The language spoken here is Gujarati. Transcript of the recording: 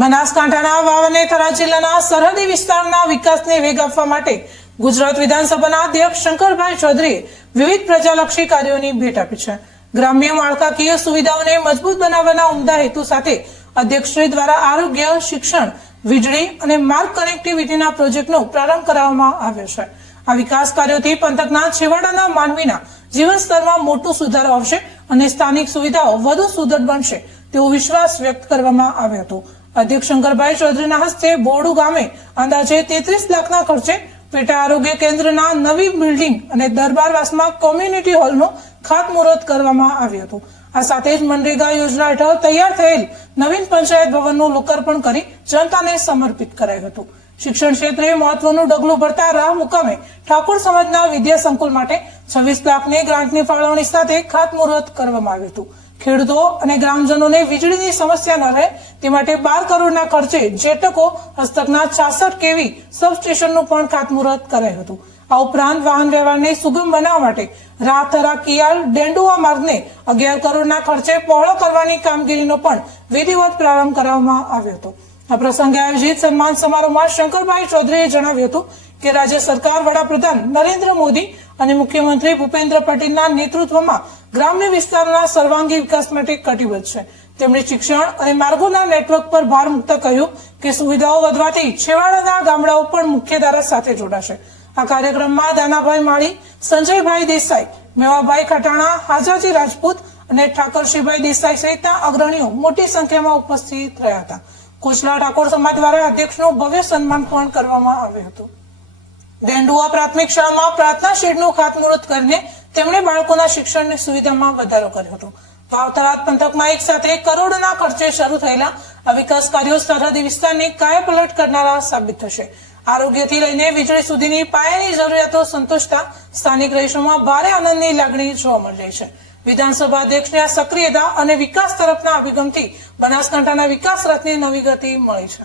બનાસકાંઠાના વાવ અને થરાદ જિલ્લાના સરહદી વિસ્તારના વિકાસને વેગ આપવા માટે ગુજરાત વિધાનસભાના અધ્યક્ષ શંકરભાઈ ચૌધરીએ વિવિધ પ્રજાલક્ષી કાર્યોની ભેટ આપી છે। ગ્રામ્ય માળખાકીય સુવિધાઓને મજબૂત બનાવવાના ઉમદા હેતુ સાથે અધ્યક્ષશ્રી દ્વારા આરોગ્ય, શિક્ષણ, વીજળી અને માર્ગ કનેક્ટિવિટીના પ્રોજેક્ટનો પ્રારંભ કરાવવામાં આવ્યો છે। આ વિકાસ કાર્યોથી પંથકના છેવાડાના માનવીના જીવન સ્તરમાં મોટો સુધારો આવશે અને સ્થાનિક સુવિધાઓ વધુ સુદૃઢ બનશે તેવો વિશ્વાસ વ્યક્ત કરવામાં આવ્યો હતો। અધ્યક્ષ શંકરભાઈ ચૌધરીના હસ્તે બોરડુ ગામે અંદાજે 33 લાખના ખર્ચે પેટા આરોગ્ય કેન્દ્રના નવી બિલ્ડિંગ અને દરબારવાસમાં કોમ્યુનિટી હોલનો ખાતમુહૂર્ત કરવામાં આવ્યું હતું। આ સાથે જ મનરેગા યોજના હેઠળ તૈયાર થયેલ નવીન પંચાયત ભવનનું લોકાર્પણ કરી જનતાને સમર્પિત કરાયું હતું। શિક્ષણ ક્ષેત્રે મહત્વનું ડગલું ભરતા રાહ મુકામે ઠાકોર સમાજના વિદ્યા સંકુલ માટે 26 લાખની ગ્રાન્ટની ફાળવણી સાથે ખાતમુહૂર્ત કરવામાં આવ્યું હતું। ખેડૂતો અને ગ્રામજનોને વીજળીની સમસ્યા ન રહે તે માટે 12 કરોડના ખર્ચે જેટકો હસ્તકના 66 કેવી સબસ્ટેશનનું પણ ખાતમુહૂર્ત કરાયું હતું। આ ઉપરાંત વાહન વ્યવહારને સુગમ બનાવવા માટે રાથરા કિયાલ ડેન્ડુઆ માર્ગને 11 કરોડના ખર્ચે પહોળો કરવાની કામગીરીનો પણ વિધિવત પ્રારંભ કરવામાં આવ્યો હતો। આ પ્રસંગે આયોજિત સન્માન સમારોહમાં શંકરભાઈ ચૌધરીએ જણાવ્યું હતું કે રાજ્ય સરકાર વડાપ્રધાન નરેન્દ્ર મોદી અને મુખ્યમંત્રી ભૂપેન્દ્ર પટેલના નેતૃત્વમાં ગ્રામ્ય વિસ્તારોના સર્વાંગી વિકાસ માટે કટિબદ્ધ છે। તેમણે શિક્ષણ અને માર્ગોના નેટવર્ક પર ભાર મૂકતા કહ્યું કે સુવિધાઓ વધવાથી છેવાડાના ગામડાઓ પણ મુખ્યધારા સાથે જોડાશે। આ કાર્યક્રમમાં દાનાભાઈ માળી, સંજયભાઈ દેસાઈ, મેવાભાઈ ખટાણા, હાજાજી રાજપૂત અને ઠાકરશીભાઈ દેસાઈ સહિતના અગ્રણીઓ મોટી સંખ્યામાં ઉપસ્થિત રહ્યા હતા। કોચલા ઠાકોર સમાજ દ્વારા અધ્યક્ષનું ભવ્ય સન્માન પણ કરવામાં આવ્યું હતું। ડેન્ડુઆ પ્રાથમિક શાળામાં પ્રાર્થના શેડનું ખાતમુહૂર્ત કરીને તેમણે બાળકોના શિક્ષણની સુવિધામાં વધારો કર્યો હતો। વાવ-થરાદ પંથકમાં એક સાથે કરોડોના ખર્ચે શરૂ થયેલા આ વિકાસ કાર્યો સરહદી વિસ્તારની કાયાપલટ કરનારા સાબિત થશે। આરોગ્યથી લઈને વીજળી સુધીની પાયાની જરૂરિયાતો સંતોષતા સ્થાનિક રહીશોમાં ભારે આનંદની લાગણી જોવા મળી રહી છે। વિધાનસભા અધ્યક્ષની આ સક્રિયતા અને વિકાસ તરફના અભિગમથી બનાસકાંઠાના વિકાસ રથને નવી ગતિ મળી છે।